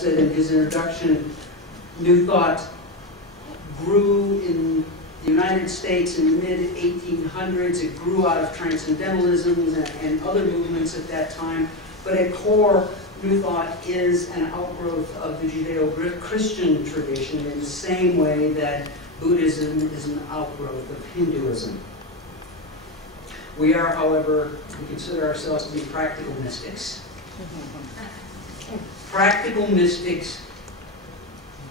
said in his introduction, New Thought grew in the United States in the mid-1800s. It grew out of Transcendentalism and other movements at that time. But at core, New Thought is an outgrowth of the Judeo-Christian tradition in the same way that Buddhism is an outgrowth of Hinduism. We are, however, we consider ourselves to be practical mystics. Practical mystics,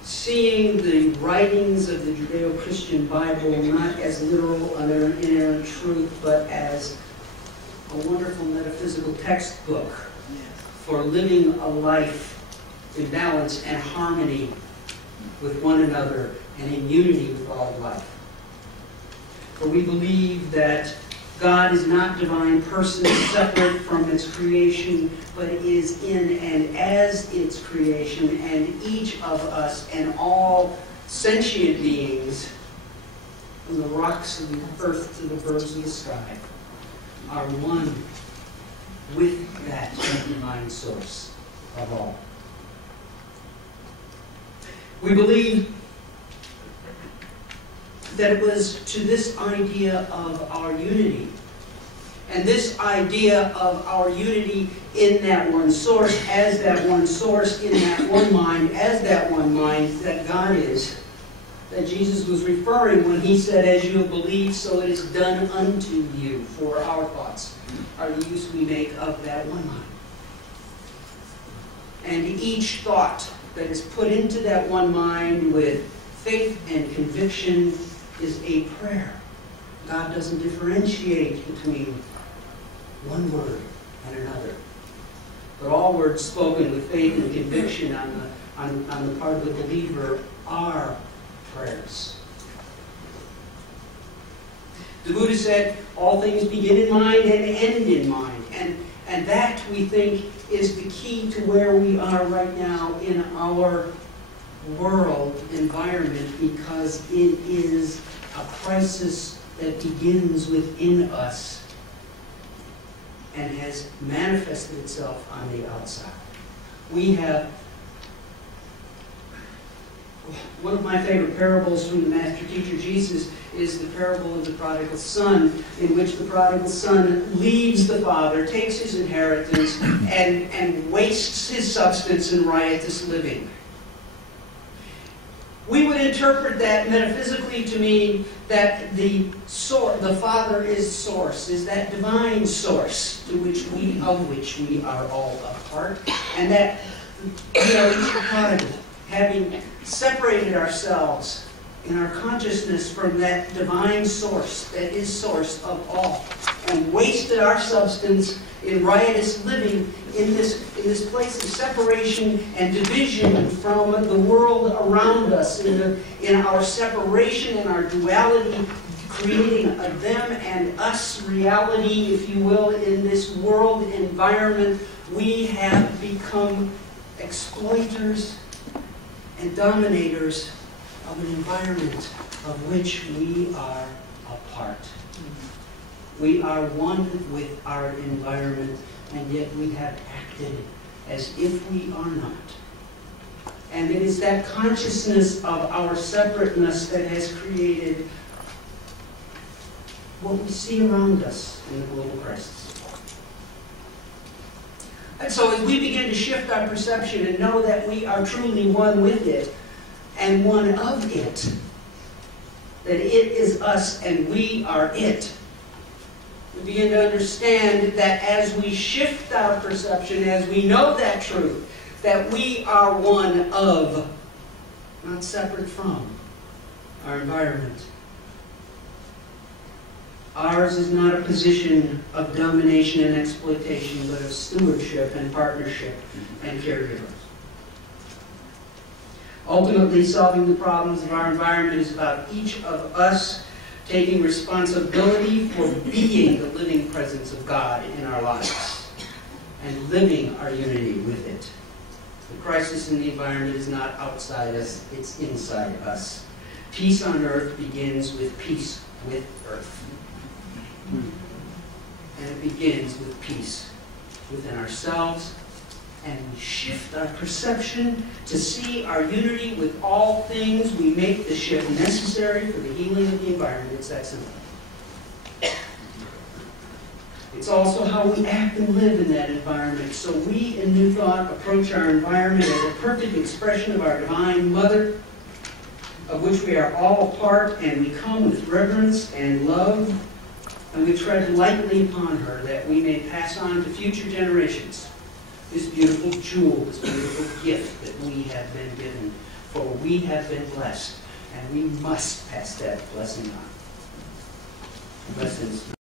seeing the writings of the Judeo-Christian Bible not as literal, inerrant truth, but as a wonderful metaphysical textbook for living a life in balance and harmony with one another and in unity with all of life. For we believe that God is not divine person separate from its creation, but is in and as its creation, and each of us and all sentient beings, from the rocks of the earth to the birds of the sky, are one with that divine source of all. We believe that it was to this idea of our unity, and this idea of our unity in that one source, as that one source, in that one mind, as that one mind that God is, that Jesus was referring when he said, "As you have believed, so it is done unto you." For our thoughts are the use we make of that one mind. And each thought that is put into that one mind with faith and conviction is a prayer. God doesn't differentiate between one word and another, but all words spoken with faith and conviction on the part of the believer are prayers. The Buddha said, all things begin in mind and end in mind. And that, we think, is the key to where we are right now in our world environment, because it is a crisis that begins within us and has manifested itself on the outside. We have one of my favorite parables from the Master Teacher Jesus is the parable of the prodigal son, in which the prodigal son leaves the father, takes his inheritance, and wastes his substance in riotous living. We would interpret that metaphysically to mean that the Father is source, is that divine source of which we are all a part, and that we are each prodigal, having separated ourselves in our consciousness from that divine source that is source of all, and wasted our substance in riotous living in this place of separation and division from the world around us, in our separation and our duality, creating a them and us reality, if you will, in this world environment. We have become exploiters and dominators of an environment of which we are a part. We are one with our environment, and yet we have acted as if we are not. And it is that consciousness of our separateness that has created what we see around us in the global crisis. And so as we begin to shift our perception and know that we are truly one with it and one of it, that it is us and we are it, we begin to understand that as we shift our perception, as we know that truth, that we are one of, not separate from, our environment. Ours is not a position of domination and exploitation, but of stewardship and partnership and caregivers. Ultimately, solving the problems of our environment is about each of us taking responsibility for being the living presence of God in our lives and living our unity with it. The crisis in the environment is not outside us, it's inside us. Peace on earth begins with peace with earth. And it begins with peace within ourselves and we shift our perception to see our unity with all things, we make the shift necessary for the healing of the environment. It's that simple. It's also how we act and live in that environment. So we in New Thought approach our environment as a perfect expression of our Divine Mother, of which we are all a part, and we come with reverence and love, and we tread lightly upon her that we may pass on to future generations this beautiful jewel, this beautiful gift that we have been given, for we have been blessed, and we must pass that blessing on. Blessings.